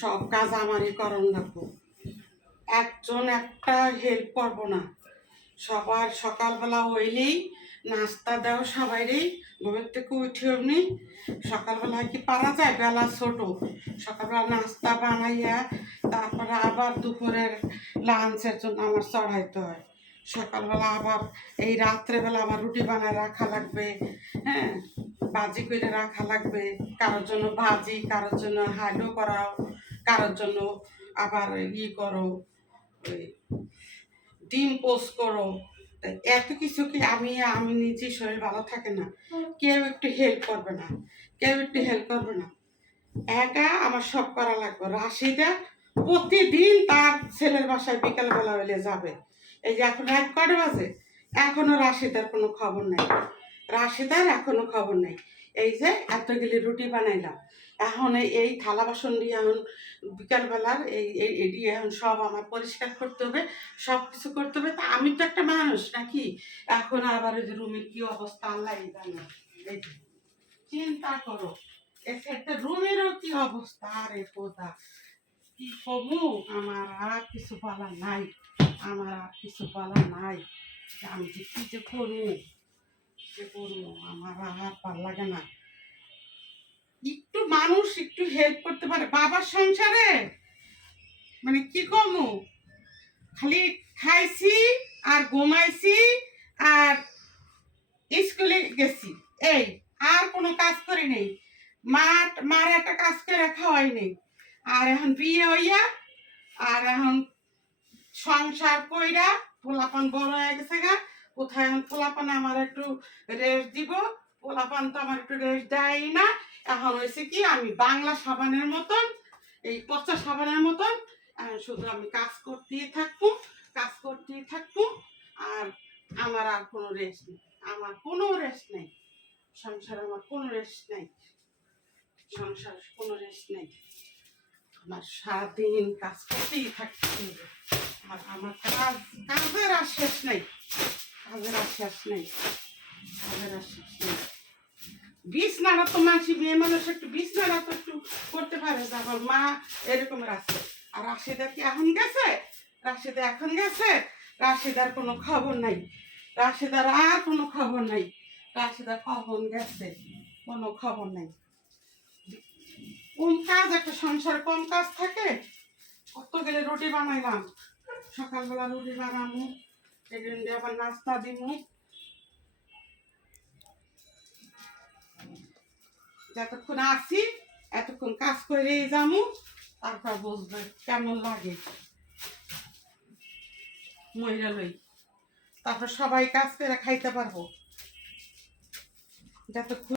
সব কাজ আমারই করণ লাগবো, একজন একটা হেল্প করবো না। সবার সকালবেলা হইলেই নাস্তা দাও সবাইরেই, ঘুমের থেকে উঠে এমনি সকালবেলায় কি পারা যায়, বেলা ছোট, সকালবেলা নাস্তা বানাইয়া তারপরে আবার দুপুরের লাঞ্চের জন্য আমার চড়াইতে হয়। সকালবেলা আবার এই রাত্রেবেলা আমার রুটি বানায় রাখা লাগবে, হ্যাঁ, ভাজি করে রাখা লাগবে, কারোর জন্য ভাজি, কারোর জন্য হাইডো করাও, কারোর জন্য আবার করো, ওই ডিম পোস্ট করো। এত কিছু কি আমি আমি নিজে শরীর ভালো থাকে না, কেউ একটু হেল্প করবে না, কেউ একটু হেল্প করবে না, একা আমার সব করা লাগবে। রাশিদা প্রতিদিন তার ছেলের বাসায় বিকালবেলা হলে যাবে। এই যে এখন রাত কটা বাজে, এখনো রাশিদার কোনো খবর নেই, রাশিদার এখনো খবর নেই। এই যে এতগুলি রুটি বানাইলাম, এখন এই থালা বাসন দিয়ে এখন বিকালবেলার এটি এখন সব আমার পরিষ্কার করতে হবে, সব কিছু করতে হবে। তা আমি তো একটা মানুষ নাকি, এখন আবার ওই যে রুমের কি অবস্থা আল্লাহ জানে। এই চিন্তা করো, একটা রুমেরও কি অবস্থা, আরে খোদা কি কমু, আমার আর কিছু বলার নাই, আমার আর কিছু বলার নাই। আমি যে কি যে করবো, যে করবো, আমার আর ভাল লাগে না। একটু মানুষ একটু হেল্প করতে পারে বাবার সংসারে, মানে কি কমু, খালি খাইছি আর ঘুমাইছি আর স্কুলে গেছি, এই আর কোনো কাজ করি নেই। মার একটা কাজ করে খাওয়াই নেই। আর এখন বিয়ে হইয়া আর এখন সংসার কইরা পোলাপান বড় হয়ে গেছে গা, কোথায় এখন পোলাপান আমার একটু রেস্ট দিব, পোলাপান তো আমার একটু রেস্ট দেয় না। এখন হয়েছে কি, আমি বাংলা সাবানের মতন, এই পচা সাবানের মতন শুধু আমি কাজ করতেই থাকবো, কাজ করতেই থাকবো। আর আমার আর কোনো রেস্ট নেই, আমার কোনো রেস্ট নেই, সংসার আমার কোনো রেস্ট নেই, সংসার কোনো রেস্ট নেই। আমার সারাদিন কাজ করতেই থাকতে হবে। আর আমার কাজের আর শেষ নেই, কাজের আর শেষ নেই, কাজের আর শেষ নেই। বিছনাটা তো মানুষ, মেয়ে মানুষ একটু বিছনাটা তো একটু করতে পারে, আমার মা এরকমের আছে। আর রাশিদা কি এখন গেছে, রাশিদা এখন গেছে, রাশিদার কোনো খবর নাই, রাশিদার আর কোনো খবর নাই, রাশিদা কখন গেছে কোনো খবর নাই। কোন কাজ, একটা সংসারে কম কাজ থাকে, কত গেলে রুটি বানাইলাম, সকালবেলা রুটি বানামু, সেদিন আবার নাস্তা দিমু, যতক্ষণ আসি এতক্ষণ কাজ করে যামু, তারপর বুঝবে কেমন লাগে মহিলা লই, তারপর সবাই কাজ করে খাইতে পারবো। যতক্ষণ